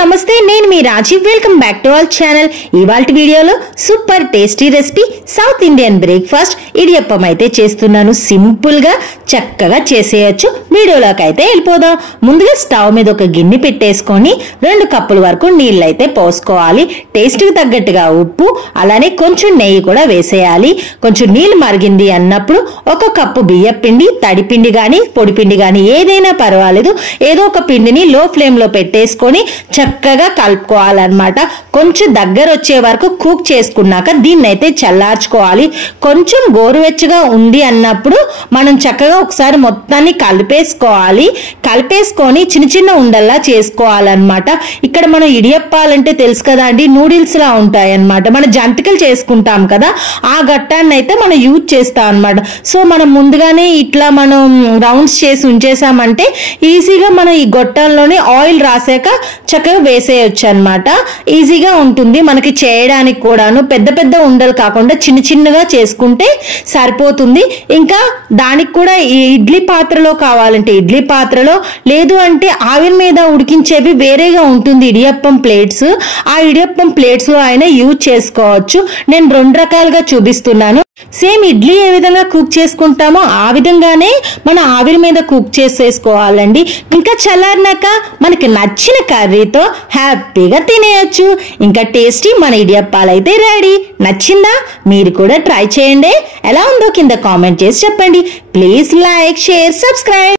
నమస్తే నేను మీ Rajiv welcome back to our channel ఇవాల్టి వీడియోలో super tasty recipe south Indian breakfast idiyappam అయితే చేస్తున్నాను సింపుల్ గా చక్కగా చేసేయొచ్చు వీడియోలోకి అయితే వెళ్ళిపోదాం ముందుగా స్టవ్ మీద ఒక గిన్నె పెట్టేసుకొని 2 కప్పుల వరకు నీళ్ళు అయితే పోసుకోవాలి టేస్ట్ కి తగ్గట్టుగా ఉప్పు అలానే కొంచెం నెయ్యి కూడా వేసేయాలి కొంచెం నీళ్ళు మరిగింది అన్నప్పుడు 1 కప్పు బియ్యం పిండి తడి పిండి గాని పొడి పిండి గాని ఏదైనా పర్వాలేదు ఏదో ఒక పిండిని లో ఫ్లేమ్ లో పెట్టేసుకొని చక్కగా కలుపుకోవాలన్నమాట కొంచెం దగ్గర వచ్చే వరకు కుక్ చేసుకున్నాక దీన్ని అయితే చల్లార్చుకోవాలి కొంచెం గోరువెచ్చగా ఉంది అన్నప్పుడు మనం చక్కగా ఒకసారి మొత్తాన్ని కలిపేసుకొని చిన్న చిన్న ఉండల్లా చేసుకోవాలన్నమాట ఇక్కడ మనం ఇడియప్పాలంటే తెలుసు కదా అండి నూడిల్స్ లా ఉంటాయి అన్నమాట మన జంతికలు చేసుకుంటాం కదా ఆ గట్టాన్ని అయితే మనం యూజ్ చేస్తాం అన్నమాట సో మనం ముందుగానే ఇట్లా మనం రౌండ్స్ చేసి ఉంచేసామంటే ఈజీగా మనం ఈ గొట్టంలోనే ఆయిల్ రాసాక చక్కగా వేసేయొచ్చు అన్నమాట ఈజీగా ఉంటుంది మనకి చేయడానికి కూడాను పెద్ద పెద్ద ఉండలు కాకుండా చిన్న చిన్నగా చేసుకుంటే సరిపోతుంది ఇంకా దానికి కూడా ఇడ్లీ పాత్రలో కావాలంటే ఇడ్లీ పాత్రలో లేదు అంటే ఆవిరి మీద ఉడికించేవి వేరేగా ఉంటుంది ఇడియప్పం ప్లేట్స్ ఆ ఇడియప్పం ప్లేట్స్ లో అయినా యూజ్ చేసుకోవచ్చు నేను 2 రకాలుగా చూపిస్తున్నాను సేమ్ ఇడ్లీ ఏ విధంగా కుక్ చేసుకుంటామో ఆ విధంగానే మన ఆవిరి మీద కుక్ చేసేసుకోవాలండి ఇంకా చల్లారినాక మనకి నచ్చిన కర్రీతో హ్యాపీగా తినేయచ్చు ఇంకా టేస్టీ మన ఇడియప్పాలు అయితే రెడీ నచ్చిందా మీరు కూడా ట్రై చేయండి ఎలా ఉందో కింద కామెంట్ చేసి చెప్పండి ప్లీజ్ లైక్ షేర్ సబ్స్క్రైబ్